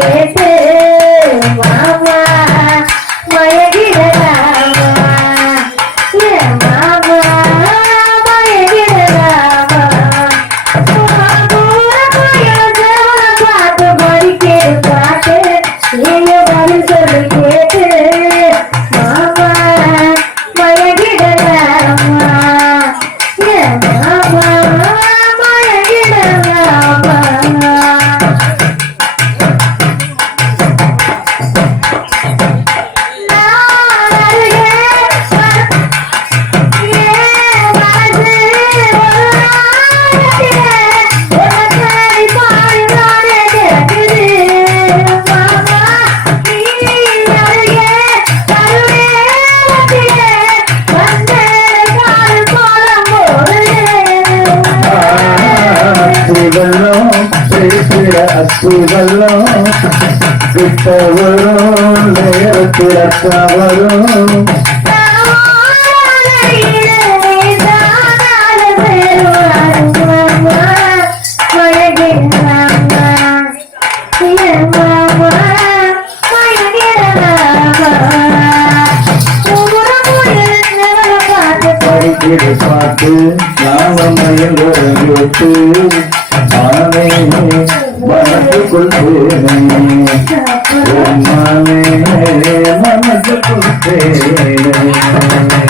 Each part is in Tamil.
mujeres அசுவல்லம் பேசுகிற அசுவல்லம் கிட்ட வரும் நேரத்தில் வரும் படிக்கிற பாட்டு நாம மயங்கோட்டு ஆனே மனசுக்குள் தேனே உம்மானே மனசுக்குள் தேனே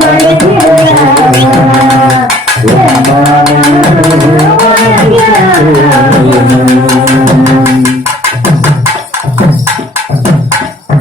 மழை மழை